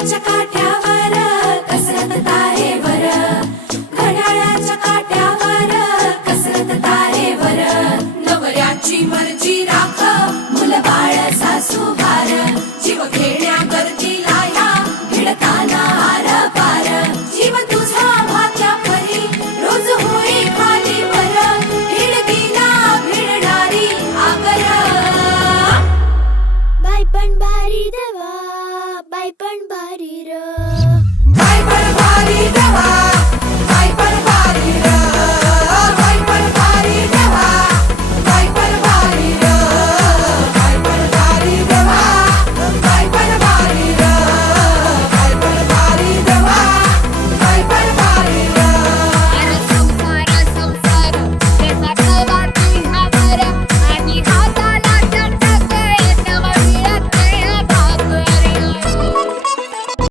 घड्याळाच्या काठ्यावर कसरत तारेवर, घड्याळाच्या काठ्यावर कसरत तारेवर. नवऱ्याची मर्जी राख मुल बाळ सासू भार, जीव घेण्या गर्दीला या भिडताना आर पार. जीव तुझा भात्या परी रोज होई खाली वर, भिडकीला भिडणारी आगर. बाई पण भारी देवा, बाई पण भारी र.